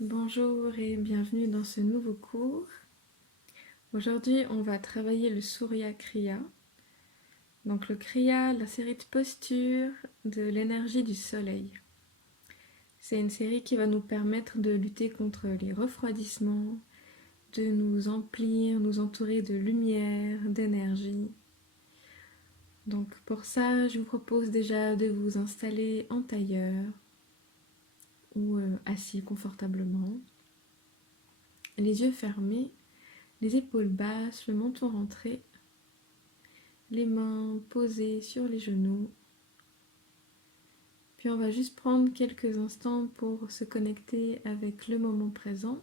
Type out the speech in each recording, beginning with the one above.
Bonjour et bienvenue dans ce nouveau cours. Aujourd'hui, on va travailler le Surya Kriya. Donc le Kriya, la série de postures de l'énergie du soleil. C'est une série qui va nous permettre de lutter contre les refroidissements, de nous emplir, nous entourer de lumière, d'énergie. Donc pour ça, je vous propose déjà de vous installer en tailleur ou assis confortablement, les yeux fermés, les épaules basses, le menton rentré, les mains posées sur les genoux. Puis on va juste prendre quelques instants pour se connecter avec le moment présent,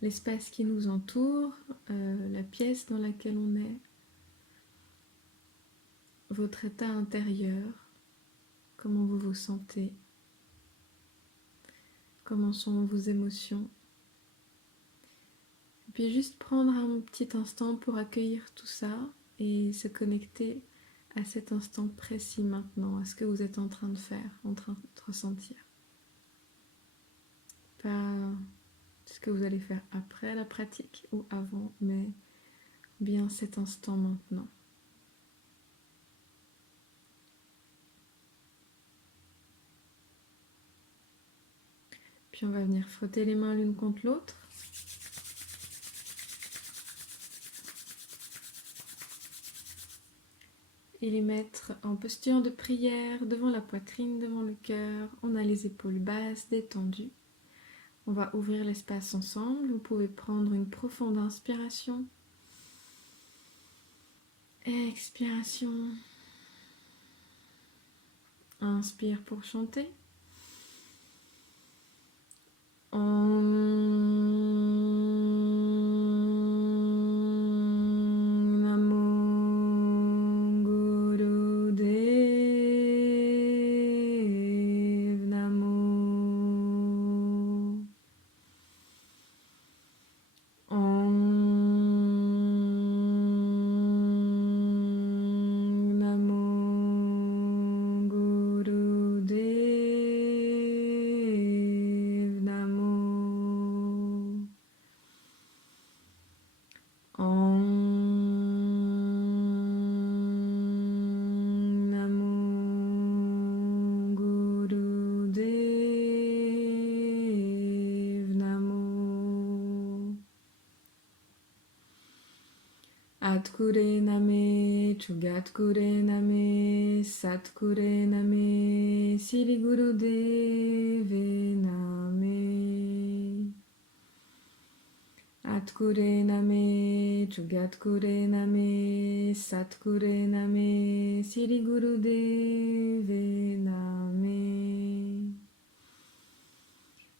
l'espace qui nous entoure, la pièce dans laquelle on est, votre état intérieur, comment vous vous sentez, comment sont vos émotions. Et puis juste prendre un petit instant pour accueillir tout ça et se connecter à cet instant précis maintenant, à ce que vous êtes en train de faire, en train de ressentir. Pas ce que vous allez faire après la pratique ou avant, mais bien cet instant maintenant. Puis on va venir frotter les mains l'une contre l'autre. Et les mettre en posture de prière devant la poitrine, devant le cœur. On a les épaules basses, détendues. On va ouvrir l'espace ensemble. Vous pouvez prendre une profonde inspiration. Expiration. Inspire pour chanter. Atkure name, Chugatkure name, Satkure name, Siri Guru Deve name. Atkure name, Chugatkure name, Satkure name, Siri Guru Deve name.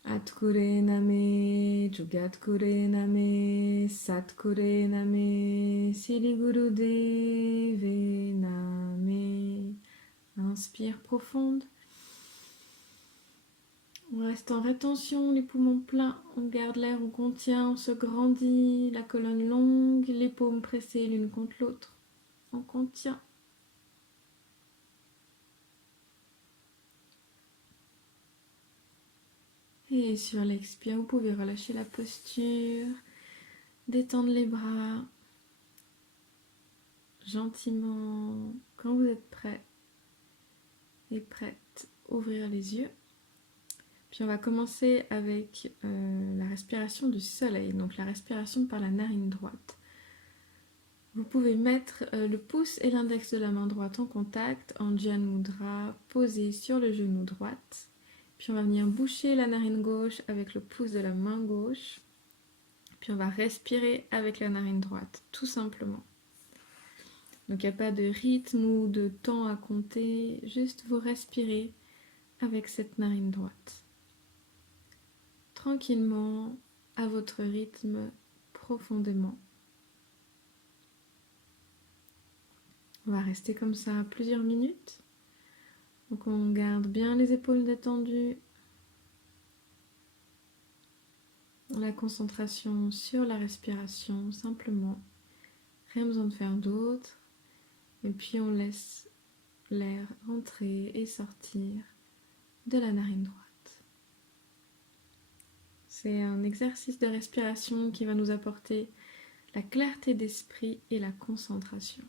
Atkure name, Jugatkure name, Satkure name, Siri Guru Deve name. Inspire profonde. On reste en rétention, les poumons pleins, on garde l'air, on contient, on se grandit, la colonne longue, les paumes pressées l'une contre l'autre. On contient. Et sur l'expire, vous pouvez relâcher la posture, détendre les bras, gentiment, quand vous êtes prêt et prête, ouvrir les yeux. Puis on va commencer avec la respiration du soleil, donc la respiration par la narine droite. Vous pouvez mettre le pouce et l'index de la main droite en contact, en Janu Mudra, posé sur le genou droite. Puis on va venir boucher la narine gauche avec le pouce de la main gauche. Puis on va respirer avec la narine droite, tout simplement. Donc il n'y a pas de rythme ou de temps à compter, juste vous respirez avec cette narine droite. Tranquillement, à votre rythme, profondément. On va rester comme ça plusieurs minutes. Donc on garde bien les épaules détendues. La concentration sur la respiration, simplement. Rien besoin de faire d'autre. Et puis on laisse l'air entrer et sortir de la narine droite. C'est un exercice de respiration qui va nous apporter la clarté d'esprit et la concentration.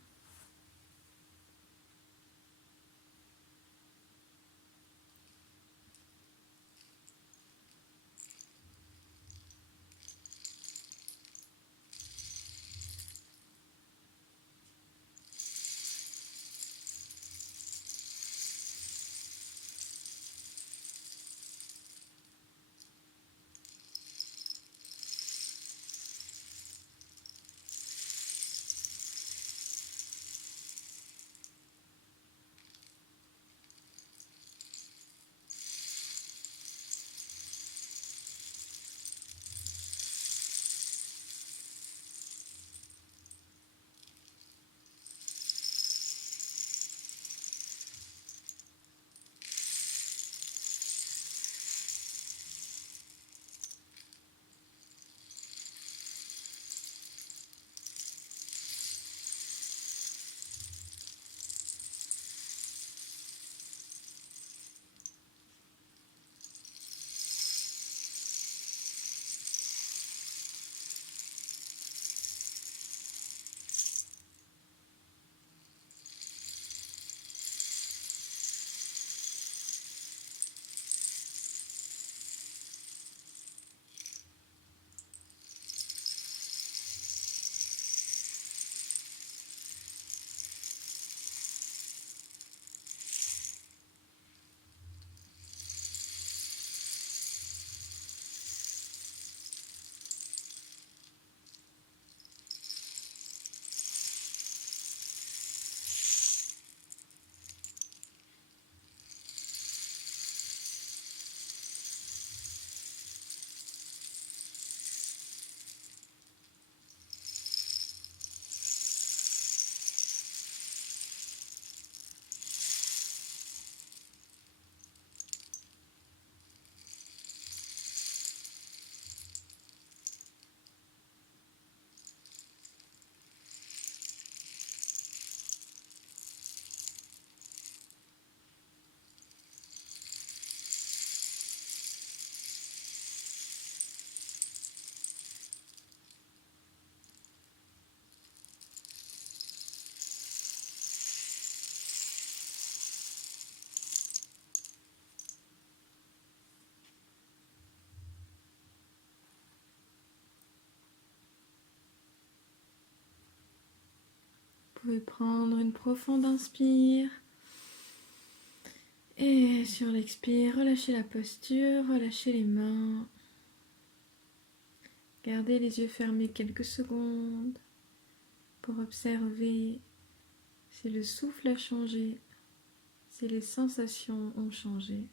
Vous pouvez prendre une profonde inspire et sur l'expire, relâchez la posture, relâchez les mains. Gardez les yeux fermés quelques secondes pour observer si le souffle a changé, si les sensations ont changé.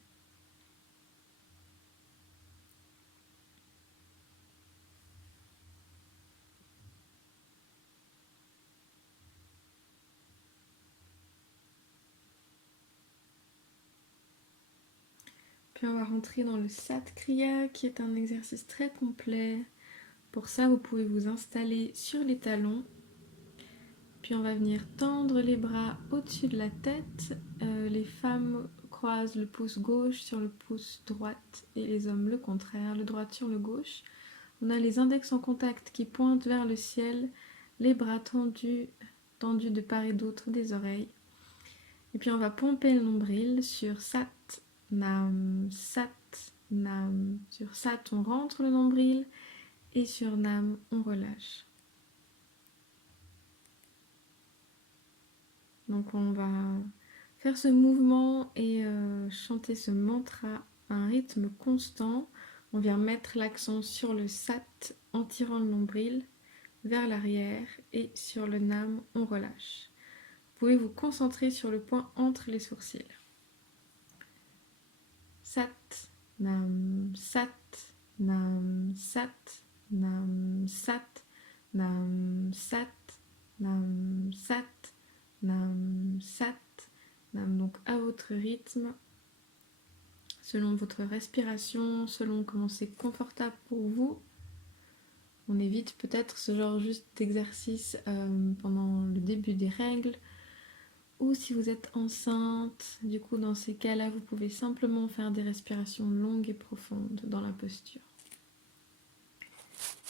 Puis on va rentrer dans le Sat Kriya qui est un exercice très complet. Pour ça, vous pouvez vous installer sur les talons. Puis on va venir tendre les bras au-dessus de la tête. Les femmes croisent le pouce gauche sur le pouce droite et les hommes le contraire, le droit sur le gauche. On a les index en contact qui pointent vers le ciel, les bras tendus de part et d'autre des oreilles. Et puis on va pomper le nombril sur Sat, Nam, Sat, Nam. Sur Sat, on rentre le nombril et sur Nam, on relâche. Donc on va faire ce mouvement et chanter ce mantra à un rythme constant. On vient mettre l'accent sur le Sat en tirant le nombril vers l'arrière et sur le Nam, on relâche. Vous pouvez vous concentrer sur le point entre les sourcils. Sat, Nam, Sat, Nam, Sat, Nam, Sat, Nam, Sat, Nam, Sat, Nam, Sat, Nam. Donc à votre rythme, selon votre respiration, selon comment c'est confortable pour vous. On évite peut-être ce genre juste d'exercice pendant le début des règles. Ou si vous êtes enceinte, du coup dans ces cas-là, vous pouvez simplement faire des respirations longues et profondes dans la posture.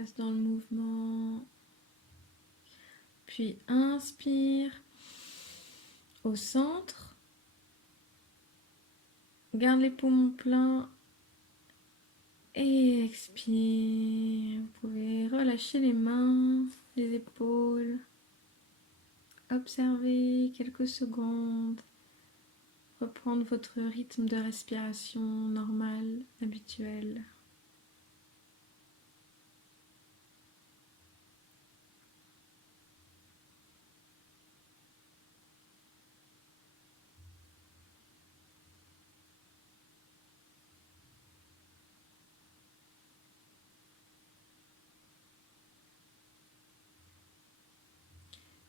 Reste dans le mouvement. Puis inspire au centre. Garde les poumons pleins. Et expire. Vous pouvez relâcher les mains, les épaules. Observez quelques secondes. Reprendre votre rythme de respiration normal, habituel.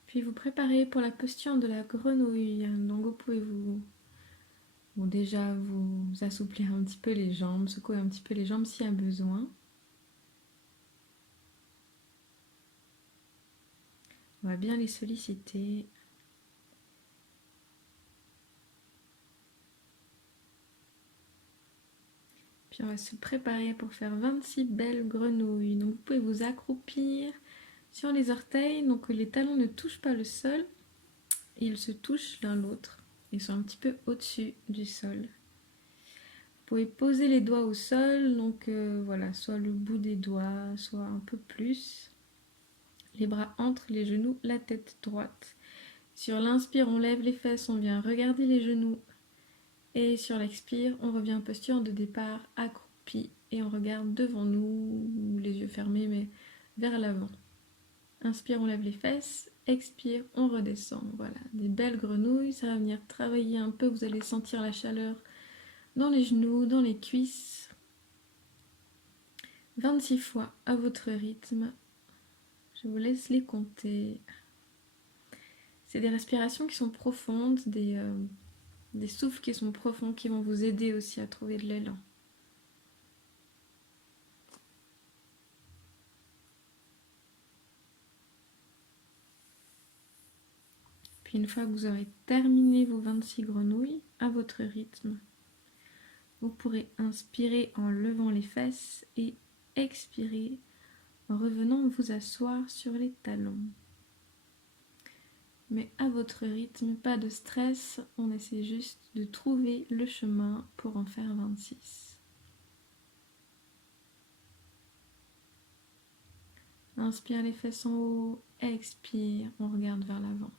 Puis vous préparez pour la posture de la grenouille. Donc vous pouvez déjà vous assouplir un petit peu les jambes, secouer un petit peu les jambes s'il y a besoin. On va bien les solliciter. Puis on va se préparer pour faire 26 belles grenouilles. Donc vous pouvez vous accroupir sur les orteils, donc les talons ne touchent pas le sol. Ils se touchent l'un l'autre. Ils sont un petit peu au-dessus du sol. Vous pouvez poser les doigts au sol, donc voilà, soit le bout des doigts, soit un peu plus. Les bras entre les genoux, la tête droite. Sur l'inspire, on lève les fesses, on vient regarder les genoux. Et sur l'expire, on revient en posture de départ accroupi et on regarde devant nous, les yeux fermés mais vers l'avant. Inspire, on lève les fesses. Expire, on redescend. Voilà, des belles grenouilles. Ça va venir travailler un peu. Vous allez sentir la chaleur dans les genoux, dans les cuisses. 26 fois à votre rythme. Je vous laisse les compter. C'est des respirations qui sont profondes, des souffles qui sont profonds, qui vont vous aider aussi à trouver de l'élan. Puis une fois que vous aurez terminé vos 26 grenouilles à votre rythme, vous pourrez inspirer en levant les fesses et expirer en revenant vous asseoir sur les talons. Mais à votre rythme, pas de stress, on essaie juste de trouver le chemin pour en faire 26. Inspire les fesses en haut, expire, on regarde vers l'avant.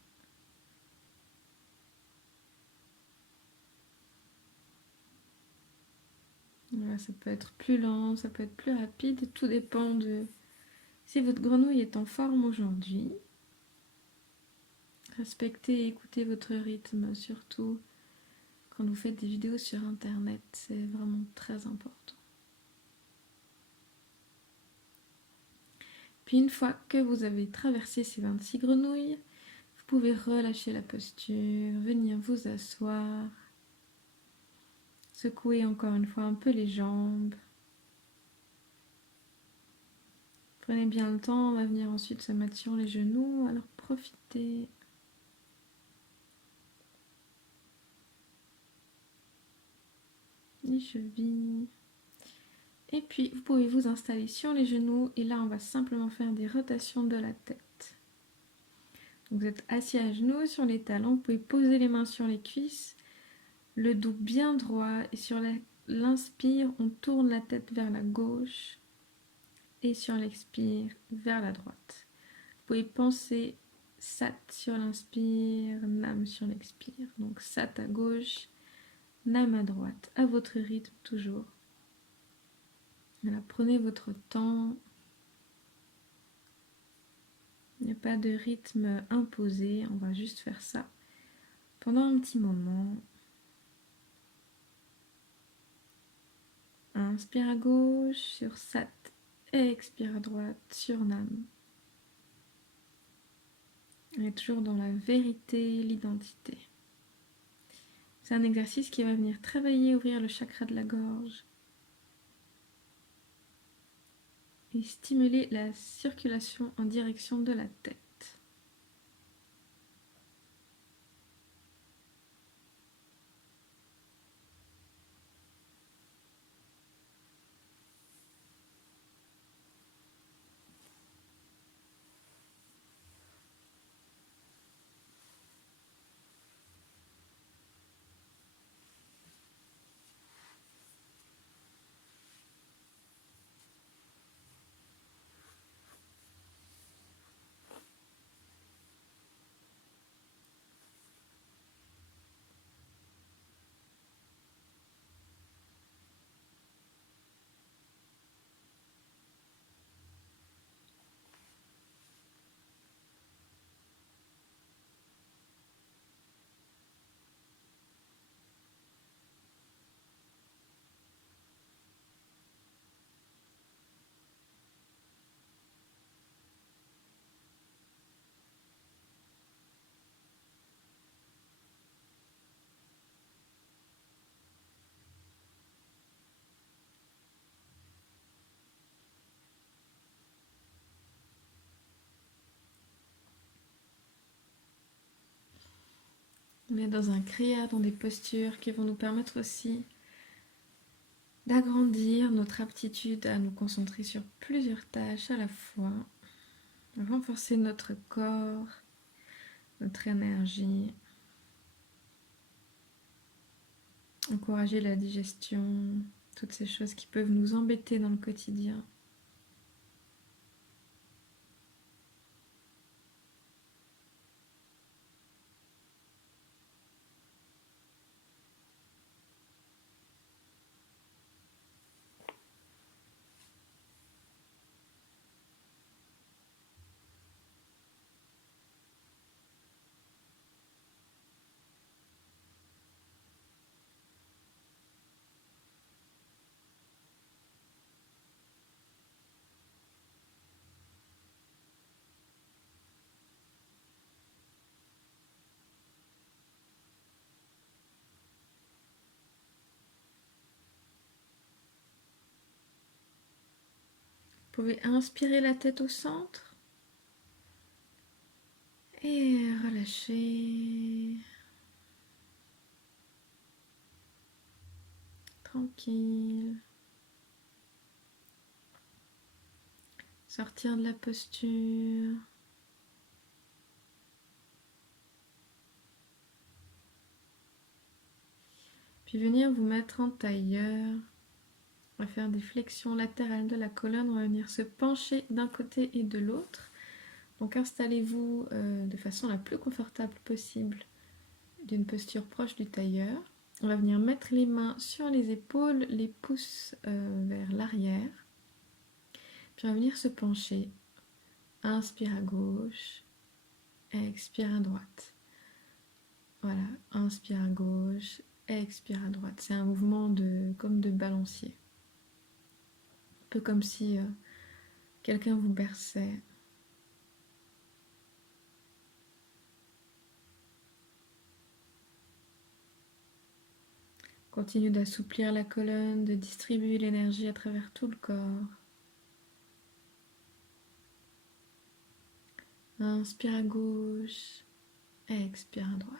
Voilà, ça peut être plus lent, ça peut être plus rapide, tout dépend de si votre grenouille est en forme aujourd'hui. Respectez et écoutez votre rythme, surtout quand vous faites des vidéos sur internet, c'est vraiment très important. Puis une fois que vous avez traversé ces 26 grenouilles, vous pouvez relâcher la posture, venir vous asseoir, secouer encore une fois un peu les jambes. Prenez bien le temps, on va venir ensuite se mettre sur les genoux, alors profitez. Les chevilles. Et puis vous pouvez vous installer sur les genoux et là on va simplement faire des rotations de la tête. Donc, vous êtes assis à genoux sur les talons, vous pouvez poser les mains sur les cuisses, le dos bien droit et sur l'inspire on tourne la tête vers la gauche et sur l'expire vers la droite. Vous pouvez penser Sat sur l'inspire, Nam sur l'expire. Donc Sat à gauche, Nam à droite, à votre rythme toujours. Voilà, prenez votre temps. Il n'y a pas de rythme imposé, on va juste faire ça pendant un petit moment. Inspire à gauche sur Sat, expire à droite sur Nam. On est toujours dans la vérité, l'identité. C'est un exercice qui va venir travailler, ouvrir le chakra de la gorge et stimuler la circulation en direction de la tête. On est dans un kriya, dans des postures qui vont nous permettre aussi d'agrandir notre aptitude à nous concentrer sur plusieurs tâches à la fois, renforcer notre corps, notre énergie, encourager la digestion, toutes ces choses qui peuvent nous embêter dans le quotidien. Vous pouvez inspirer la tête au centre et relâcher. Tranquille. Sortir de la posture. Puis venir vous mettre en tailleur. On va faire des flexions latérales de la colonne. On va venir se pencher d'un côté et de l'autre. Donc installez-vous de façon la plus confortable possible d'une posture proche du tailleur. On va venir mettre les mains sur les épaules, les pouces vers l'arrière. Puis on va venir se pencher. Inspire à gauche, expire à droite. Voilà, inspire à gauche, expire à droite. C'est un mouvement comme de balancier. Un peu comme si quelqu'un vous berçait. Continue d'assouplir la colonne, de distribuer l'énergie à travers tout le corps. Inspire à gauche, expire à droite.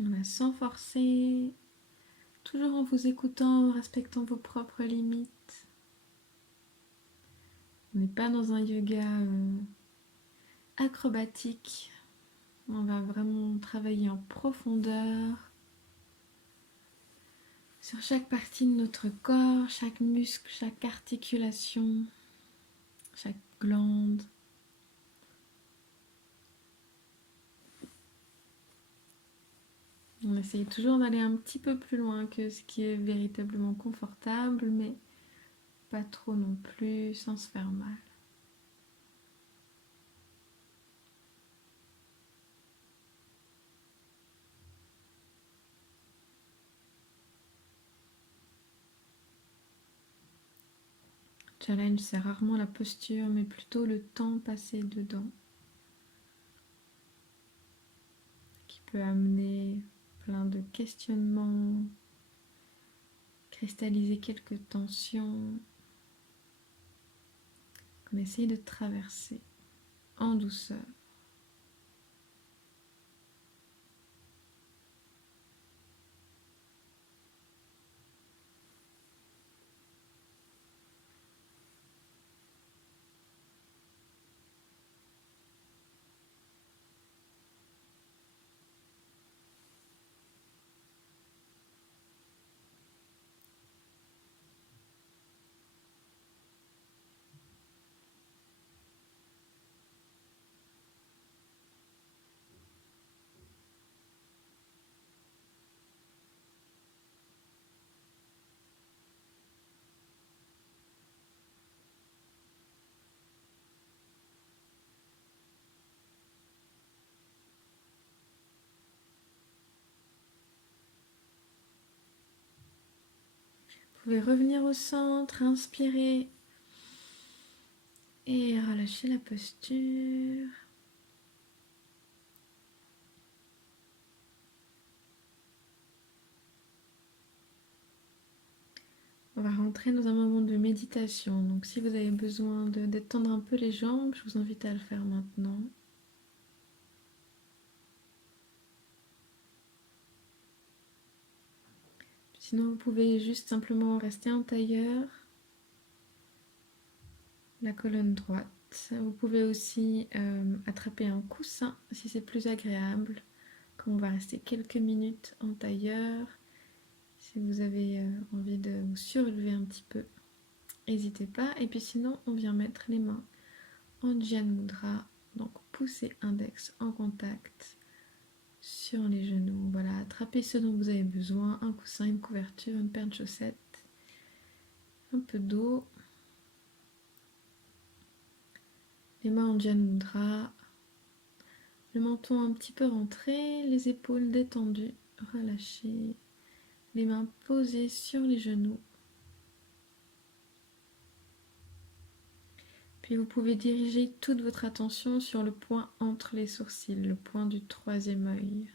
Voilà, sans forcer, toujours en vous écoutant, en respectant vos propres limites. On n'est pas dans un yoga acrobatique. On va vraiment travailler en profondeur sur chaque partie de notre corps, chaque muscle, chaque articulation, chaque glande. On essaye toujours d'aller un petit peu plus loin que ce qui est véritablement confortable, mais pas trop non plus, sans se faire mal. Challenge, c'est rarement la posture, mais plutôt le temps passé dedans, qui peut amener plein de questionnements, cristalliser quelques tensions qu'on essaye de traverser en douceur. pouvez revenir au centre, inspirer et relâcher la posture. On va rentrer dans un moment de méditation. Donc si vous avez besoin de détendre un peu les jambes, je vous invite à le faire maintenant. Sinon, vous pouvez juste simplement rester en tailleur, la colonne droite. Vous pouvez aussi attraper un coussin si c'est plus agréable. Comme on va rester quelques minutes en tailleur, si vous avez envie de vous surélever un petit peu, n'hésitez pas. Et puis sinon, on vient mettre les mains en Jai Mudra, donc pouce et index en contact sur les genoux. Voilà, attrapez ce dont vous avez besoin, un coussin, une couverture, une paire de chaussettes, un peu d'eau. Les mains en Jai Mudra, le menton un petit peu rentré, les épaules détendues, relâchées, les mains posées sur les genoux. Puis vous pouvez diriger toute votre attention sur le point entre les sourcils, le point du troisième œil.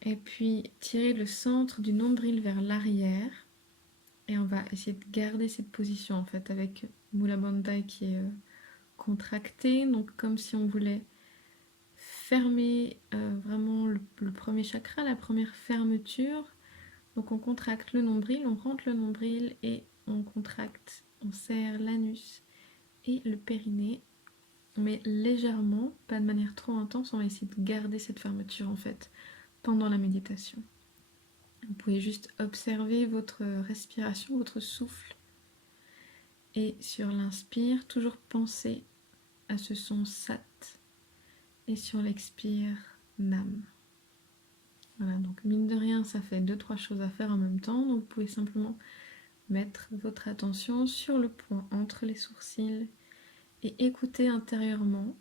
Et puis tirer le centre du nombril vers l'arrière. Et on va essayer de garder cette position en fait avec Mula Bandha qui est contracté. Donc comme si on voulait fermer vraiment le premier chakra, la première fermeture. Donc on contracte le nombril, on rentre le nombril et on contracte, on serre l'anus et le périnée, mais légèrement, pas de manière trop intense. On va essayer de garder cette fermeture en fait pendant la méditation. Vous pouvez juste observer votre respiration, votre souffle, et sur l'inspire, toujours penser à ce son sat, et sur l'expire nam. Voilà, donc mine de rien, ça fait 2-3 choses à faire en même temps, donc vous pouvez simplement mettre votre attention sur le point entre les sourcils et écouter intérieurement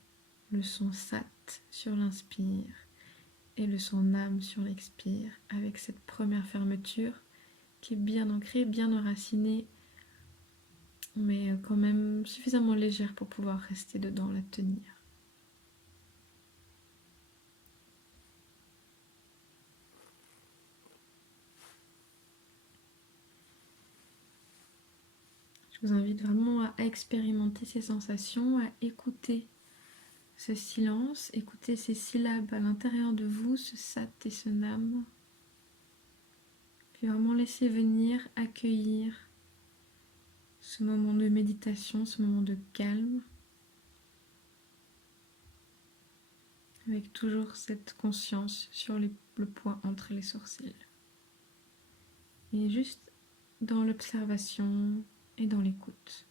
le son sat sur l'inspire et le son nam sur l'expire, avec cette première fermeture qui est bien ancrée, bien enracinée, mais quand même suffisamment légère pour pouvoir rester dedans, la tenir. Je vous invite vraiment à expérimenter ces sensations, à écouter ce silence, écouter ces syllabes à l'intérieur de vous, ce sat et ce nam. Puis vraiment laisser venir, accueillir ce moment de méditation, ce moment de calme, avec toujours cette conscience sur le point entre les sourcils. Et juste dans l'observation et dans l'écoute.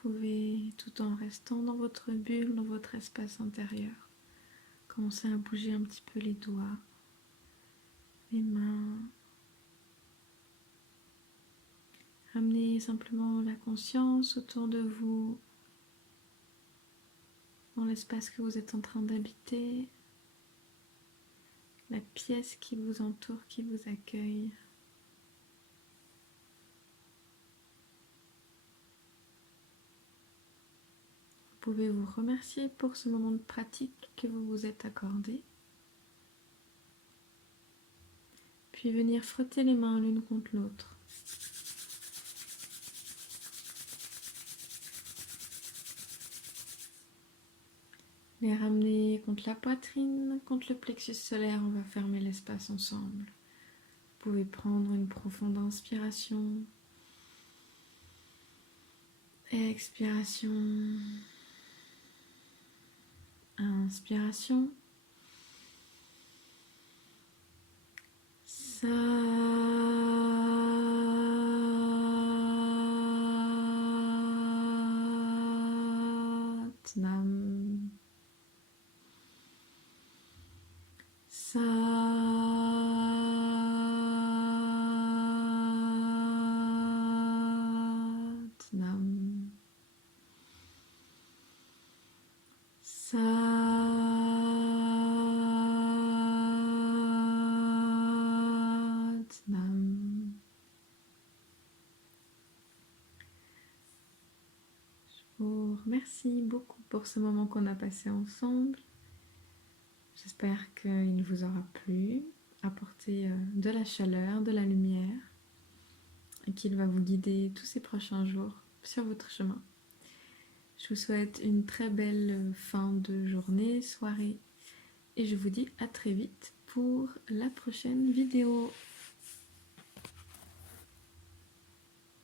pouvez, tout en restant dans votre bulle, dans votre espace intérieur, commencer à bouger un petit peu les doigts, les mains. Ramenez simplement la conscience autour de vous, dans l'espace que vous êtes en train d'habiter, la pièce qui vous entoure, qui vous accueille. Vous pouvez vous remercier pour ce moment de pratique que vous vous êtes accordé. Puis venir frotter les mains l'une contre l'autre. Les ramener contre la poitrine, contre le plexus solaire, on va fermer l'espace ensemble. Vous pouvez prendre une profonde inspiration, expiration, inspiration. Satnam. Satnam. Satnam. Je vous remercie beaucoup pour ce moment qu'on a passé ensemble. J'espère qu'il vous aura plu, apporté de la chaleur, de la lumière, et qu'il va vous guider tous ces prochains jours sur votre chemin. Je vous souhaite une très belle fin de journée, soirée, et je vous dis à très vite pour la prochaine vidéo.